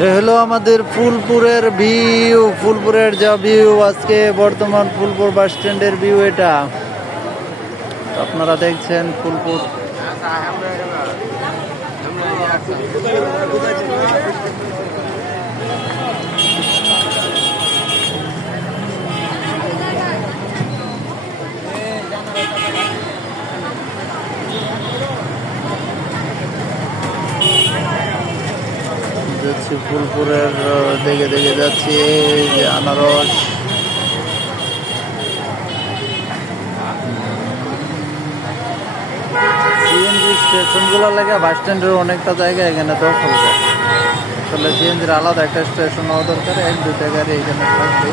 এ হলো আমাদের ফুলপুরের ভিউ, ফুলপুরের যা ভিউ আজকে বর্তমান ফুলপুর বাস স্ট্যান্ডের ভিউ এটা আপনারা দেখছেন। ফুলপুর যাচ্ছি, ফুলপুরের দেখে দেখে যাচ্ছি। এই যে আনারস, সিএনজি স্টেশন গুলো লাগে বাস স্ট্যান্ডের অনেকটা জায়গা এখানে দখল করে। আসলে সিএনজির আলাদা একটা স্টেশন হওয়া দরকার, এক দুটা গাড়ি এখানে থাকবে।